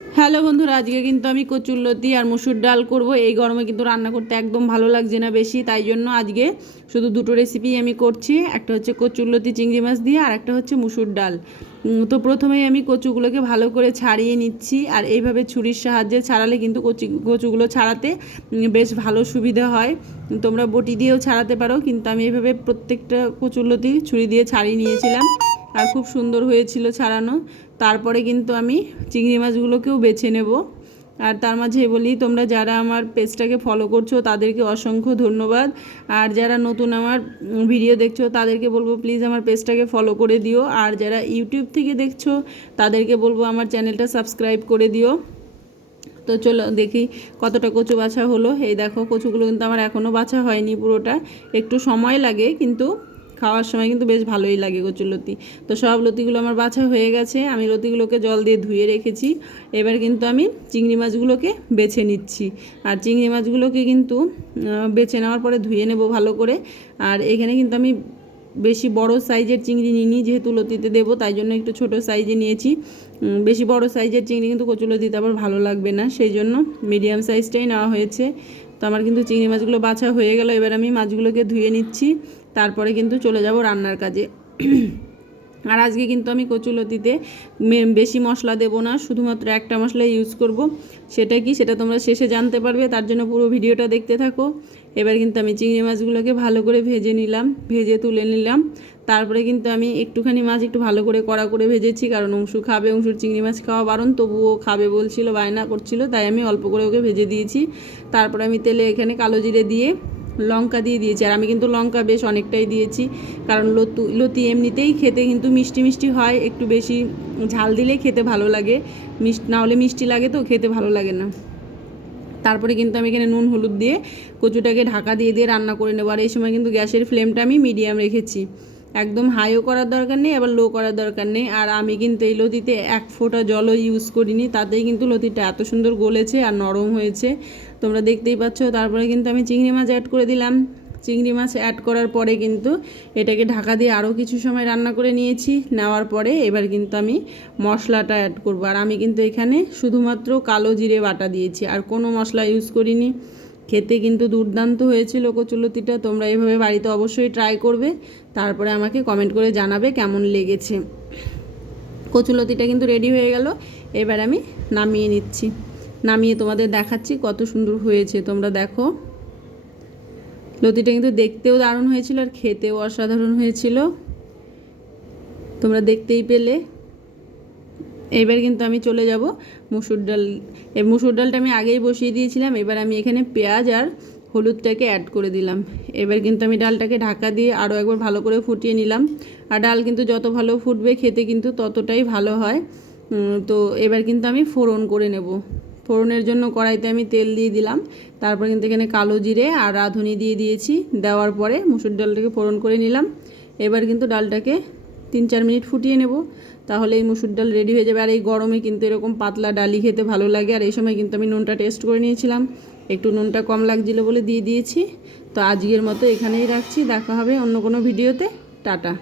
Hello বন্ধুরা, আজকে কিন্তু আমি কচুরলতি আর মুসুর ডাল করব। এই গরমে কিন্তু রান্না করতে একদম ভালো লাগছে না বেশি, তাই জন্য আজকে শুধু দুটো রেসিপি আমি করছি। একটা হচ্ছে কচুরলতি চিংড়ি মাছ দিয়ে, আর একটা হচ্ছে মুসুর ডাল। তো প্রথমেই আমি কচুগুলোকে ভালো করে ছাড়িয়ে নিচ্ছি, আর এইভাবে ছুরির সাহায্যে ছাড়ালে কিন্তু কচুগুলো ছাড়াতে বেশ ভালো সুবিধা হয়। তোমরা বটি দিয়েও ছাড়াতে পারো, কিন্তু আমি এইভাবে প্রত্যেকটা কচুরলতি ছুরি দিয়ে ছাড়িয়ে নিয়েছিলাম, আর খুব সুন্দর হয়েছিল ছাড়ানো। তারপরে কিন্তু আমি চিংড়ি মাছগুলোকেও বেছে নেব। আর তার মাঝে বলি, তোমরা যারা আমার পেজটাকে ফলো করছো তাদেরকে অসংখ্য ধন্যবাদ। আর যারা নতুন আমার ভিডিও দেখছো তাদেরকে বলবো প্লিজ আমার পেজটাকে ফলো করে দিও। আর যারা ইউটিউব থেকে দেখছো তাদেরকে বলবো আমার চ্যানেলটা সাবস্ক্রাইব করে দিও। তো চলো দেখি কতটা কচু বাছা হলো। এই দেখো, কচুগুলো কিন্তু আমার এখনও বাছা হয়নি পুরোটা, একটু সময় লাগে, কিন্তু খাওয়ার সময় কিন্তু বেশ ভালোই লাগে কচুর লতি। তো সব লতিগুলো আমার বাছা হয়ে গেছে, আমি লতিগুলোকে জল দিয়ে ধুয়ে রেখেছি। এবার কিন্তু আমি চিংড়ি মাছগুলোকে বেছে নিচ্ছি। আর চিংড়ি মাছগুলোকে কিন্তু বেছে নেওয়ার পরে ধুয়ে নেব ভালো করে। আর এখানে কিন্তু আমি বেশি বড় সাইজের চিংড়ি নিইনি, যেহেতু লতিতে দেবো তাই জন্য একটু ছোট সাইজে নিয়েছি। বেশি বড় সাইজের চিংড়ি কিন্তু কচুলতিতে আবার ভালো লাগবে না, সেই জন্য মিডিয়াম সাইজটাই নেওয়া হয়েছে। তো আমার কিন্তু চিংড়ি মাছগুলো বাছা হয়ে গেল। এবার আমি মাছগুলোকে ধুয়ে নিচ্ছি, তারপরে কিন্তু চলে যাব রান্নার কাজে। আর আজকে কিন্তু আমি কচুলতিতে বেশি মশলা দেব না, শুধুমাত্র একটা মশলা ইউজ করব। সেটা কি, সেটা তোমরা শেষে জানতে পারবে, তার জন্য পুরো ভিডিওটা দেখতে থাকো। এবার কিন্তু আমি চিংড়ি মাছগুলোকে ভালো করে ভেজে নিলাম, ভেজে তুলে নিলাম। তারপরে কিন্তু আমি একটুখানি মাছ একটু ভালো করে কড়া করে ভেজেছি, কারণ অংশু খাবে, অংশুর চিংড়ি মাছ খাওয়া বারণ, তবুও খাবে বলছিল, বায়না করছিল, তাই আমি অল্প করে ওকে ভেজে দিয়েছি। তারপরে আমি তেলে এখানে কালো জিরে দিয়ে লঙ্কা দিয়ে দিয়েছি। আর আমি কিন্তু লঙ্কা বেশ অনেকটাই দিয়েছি, কারণ লতি এমনিতেই খেতে কিন্তু মিষ্টি মিষ্টি হয়, একটু বেশি ঝাল দিলে খেতে ভালো লাগে, না হলে মিষ্টি লাগে তো খেতে ভালো লাগে না। তারপরে কিন্তু আমি এখানে নুন হলুদ দিয়ে কচুটাকে ঢাকা দিয়ে দিয়ে রান্না করে নেবো। আর এই সময় কিন্তু গ্যাসের ফ্লেমটা আমি মিডিয়াম রেখেছি, একদম হাইও করার দরকার নেই, আবার লো করার দরকার নেই। আর আমি কিন্তু এই লতিতে এক ফোঁটা জলও ইউজ করিনি, তাতেই কিন্তু লতিটা এত সুন্দর গলেছে আর নরম হয়েছে, তোমরা দেখতেই পাচ্ছ। তারপরে কিন্তু আমি চিংড়ি মাছ অ্যাড করে দিলাম। চিংড়ি মাছ অ্যাড করার পরে কিন্তু এটাকে ঢাকা দিয়ে আরও কিছু সময় রান্না করে নিয়েছি। নেওয়ার পরে এবার কিন্তু আমি মশলাটা অ্যাড করব। আর আমি কিন্তু এখানে শুধুমাত্র কালো জিরে বাটা দিয়েছি, আর কোনো মশলা ইউজ করিনি। খেতে কিন্তু দুর্দান্ত হয়েছিল কচুলতিটা, তোমরা এভাবে বাড়িতে অবশ্যই ট্রাই করবে, তারপরে আমাকে কমেন্ট করে জানাবে কেমন লেগেছে। কচুলতিটা কিন্তু রেডি হয়ে গেল। এবার আমি নামিয়ে নিচ্ছি, নামিয়ে তোমাদের দেখাচ্ছি কত সুন্দর হয়েছে, তোমরা দেখো। লতিটা কিন্তু দেখতেও দারুণ হয়েছিল, আর খেতেও অসাধারণ হয়েছিল, তোমরা দেখতেই পেলে। এবার কিন্তু আমি চলে যাব মুসুর ডাল। মুসুর ডালটা আমি আগেই বসিয়ে দিয়েছিলাম, এবার আমি এখানে পেঁয়াজ আর হলুদটাকে অ্যাড করে দিলাম। এবার কিন্তু আমি ডালটাকে ঢাকা দিয়ে আরও একবার ভালো করে ফুটিয়ে নিলাম। আর ডাল কিন্তু যত ভালো ফুটবে খেতে কিন্তু ততটাই ভালো হয়। তো এবার কিন্তু আমি ফোড়ন করে নেব। ফোড়নের জন্য কড়াইতে আমি তেল দিয়ে দিলাম, তারপর কিন্তু এখানে কালো জিরে আর রাঁধুনি দিয়ে দিয়েছি। দেওয়ার পরে মুসুর ডালটাকে ফোড়ন করে নিলাম। এবার কিন্তু ডালটাকে 3-4 মিনিট ফুটিয়ে নেব, তাহলে এই মুসুর ডাল রেডি হয়ে যাবে। আর এই গরমে কিন্তু এরকম পাতলা ডালই খেতে ভালো লাগে। আর এই সময় কিন্তু আমি নুনটা টেস্ট করে নিয়েছিলাম, একটু নুনটা কম লাগছিল বলে দিয়ে দিয়েছি। তো আজকের মতো এখানেই রাখছি, দেখা হবে অন্য কোনো ভিডিওতে। টাটা।